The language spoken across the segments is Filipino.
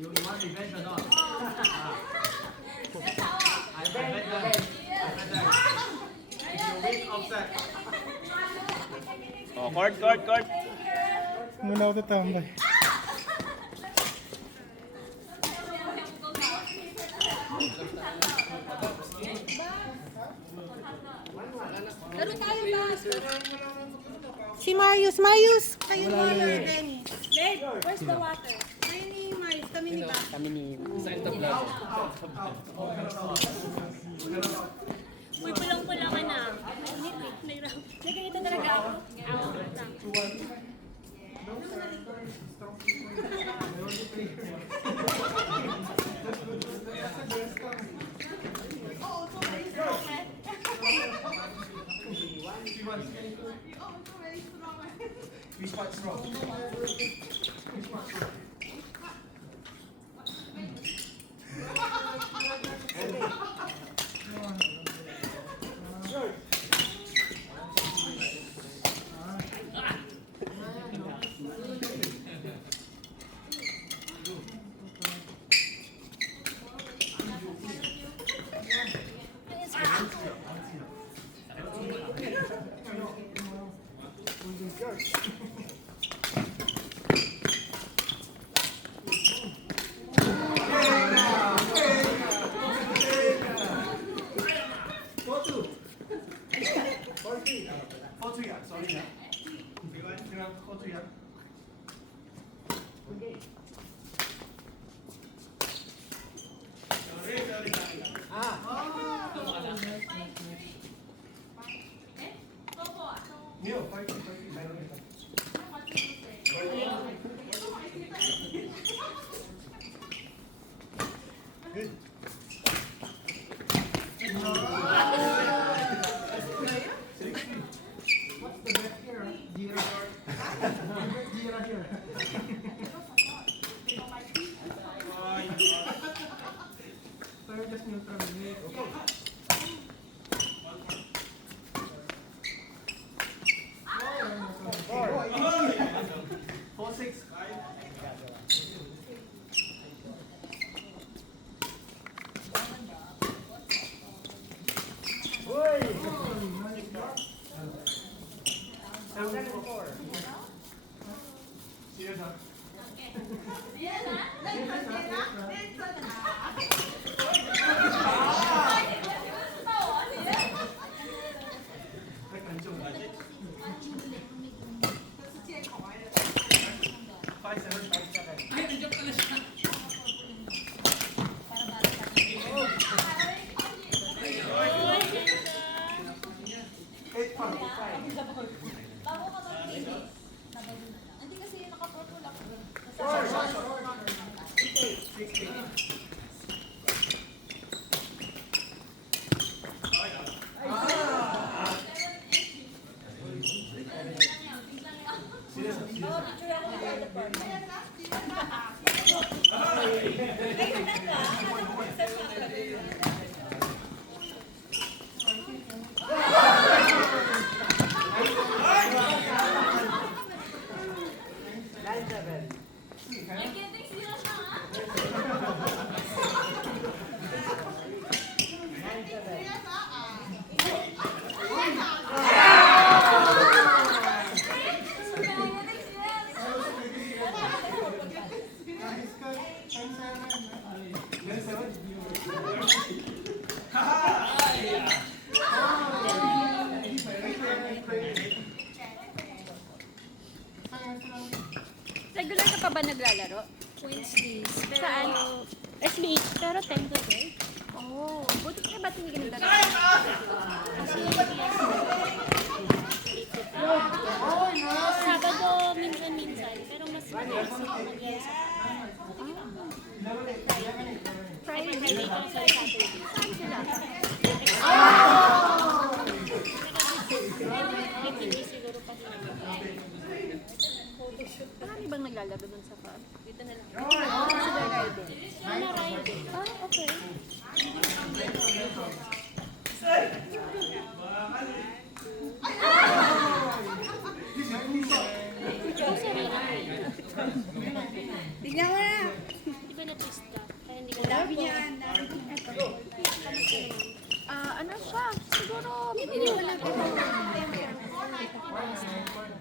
You want revenge or not? I bet them. If you win, offset. Oh, court. Muna ako tatambay. Laro tayo ba? Si Marius, kayo water, Dennis. Babe, where's the water? Kayo ni Marius, kami ni ba? Uy, pulang-pula ka na. Nagganito talaga ako. Which part's wrong? Good. What's the bet here? Jira. Jira here. So you're just neutral. Four, six. Hindi kasi naka-purple ako. Regular ka pa ba naglalaro? Wednesdays. Saan? SBH, pero 10 to 12. Oh, buti ka ba't hindi ka naglalaro? Kasi Sabado minsan-minsan, pero mas madalas ako mag-yes. Friday, Saturday. Saan sila? Hindi siguro pa sila. Marami bang naglalaro dun sa farm? Dito na lang. Sila Raiden. Na Raiden. Ah, okay. Tignan mo na. Di ba Dami niyan. Ano siya? Siguro,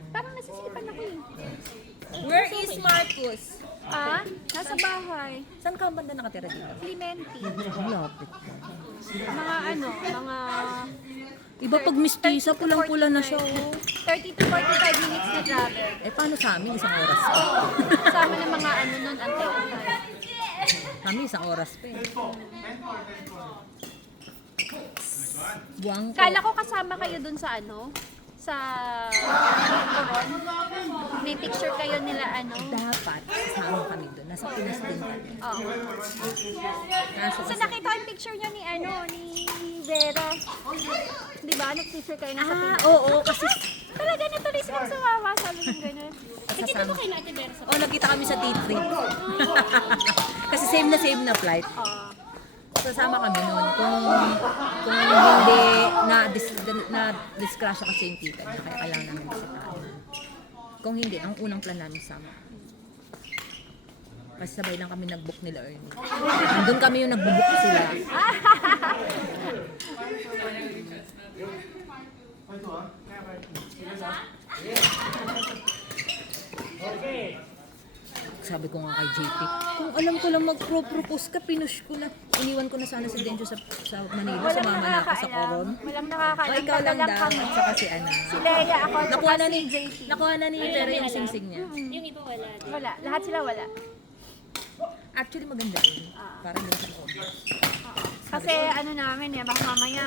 parang nasisipan ako eh. Where is Marcus? Nasa bahay. Saan ka banda nakatira dito? Clementi. Malapit. Mga Iba pag mistisa, pulang-pula na siya. Oh. 30 to 45 minutes na travel. Eh, paano sa amin? Isang oras. Kasama ng mga nun, antay-antay. Kami, isang oras pa eh. Buwang ko. Kala ko kasama kayo dun sa sa Coron. May picture kayo nila Dapat, kasama kami doon. Nasa Pinas din kami. Oo. Kaso So nakita ko yung picture niya ni Vera. Di ba? Nag-picture kayo nasa Pinas. oo, kasi Talaga natuloy silang sumawa. Sabi ko gano'n. kasama. Oh, nakita kami sa T3. Kasi same na flight. Sasama kami noon. Kung hindi na-discrash kasi yung tita niya, kaya kailangan namin bisitahin. Kung hindi, ang unang plan namin sama. Kasi sabay lang kami nag-book nila Ernie. Nandun kami yung nag-book sila. Sabi ko nga kay JP, kung alam ko lang mag-propose ka, pinush ko na. Iniwan ko na sana si Denjo sa Manila, sumama na ako sa Coron. Walang O nakakaalam. ikaw lang Tagal daw, kami. at saka si Ana. Si Leia, ako, at Nakuha saka na si ni, JT. nakuha na ni Pero yung singsing niya. Yung iba wala. Wala. Lahat sila wala. Actually maganda rin. Parang din sa Coron. Kasi namin baka mamaya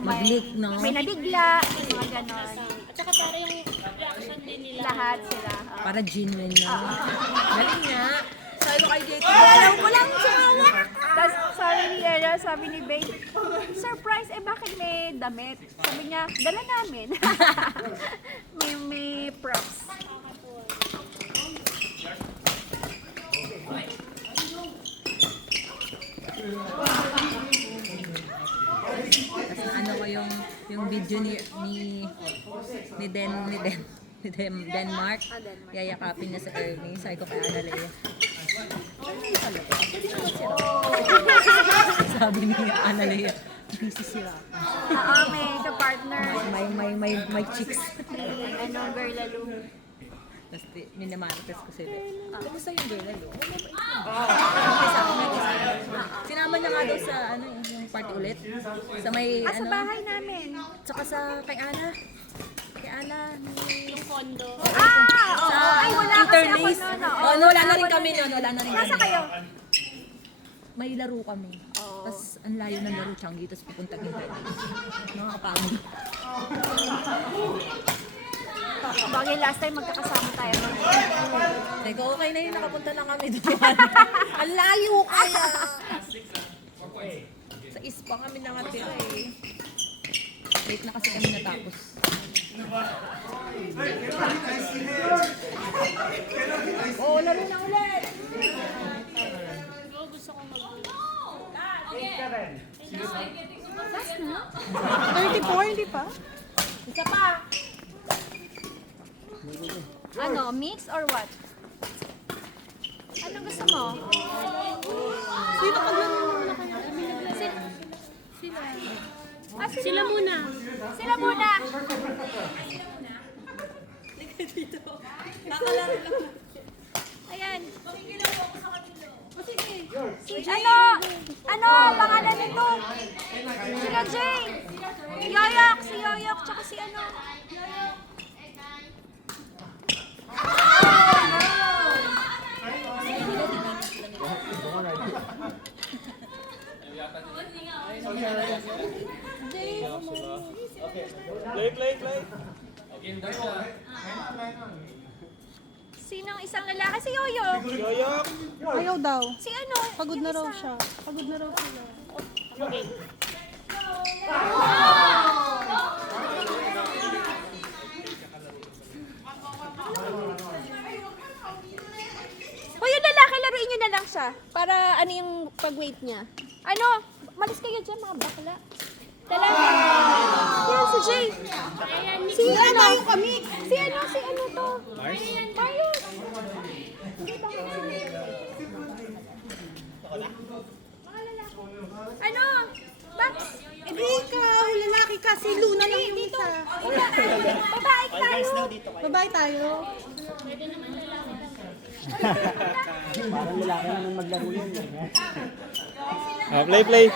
Mag-leak, no? may nabigla, mga ganon. At saka para yung reaction din nila. Lahat sila. Para genuine na. Galing nga. Sabi ko kay JT, alam ko lang sumama. Tapos sabi ni Era, sabi ni Babe, surprise, bakit may damit? Sabi niya, dala namin. may props. Tapos ano ko yung video ni Denmark. Yayakapin niya sa Ernie. Sabi ko kay Analea. Sabi ni Analea, busy sila. May ka-partner. May chicks. Ni Girl Lalo. Tapos minamarites ko sila. Kamusta yung girl? Sinama niya nga daw sa yung party ulit. Sa may Sa bahay namin. Tsaka sa kay Ana. Kay Ana. Yung condo. Sa Ay, wala kasi ako interlace. noon. Wala na rin kami noon. Wala na rin Nasa kami. kayo? May laro kami. Tapos ang layo ng laro, Changi. Tapos pupunta interlace. Nakakapagod. Bagay last time magkakasama tayo. Teka, okay na yun. Nakapunta na kami doon. Ang layo kaya. Sa ISPA kami nakatira eh. Late na kasi kami natapos. Oo, laro na ulit! Oo, gusto kong Last na? 34, hindi pa? Isa pa. Mix or what? Anong gusto mo? Sino maglaro muna kayo? Sila muna. Sila muna. Kakalaro lang. Ayan. Pangalan nito? Sila Jane. Yoyok, si Yoyok, tsaka si Sinong isang lalaki? Si Yoyok. Ayaw daw. Si Pagod yung na raw isa. siya. Pagod na raw sila. O yung lalaki, laruin nyo na lang siya. Para yung pag-weight niya. Malis kayo dyan mga bakla. Lalaki. Yan, si Jay. Si tayo kami. Si to. Marius. Hindi ba kami Ano? Max? Eh di ikaw, lalaki ka, si Luna lang yung isa. Babae tayo. Babae tayo. Parang lalaki naman maglaro yun. Play.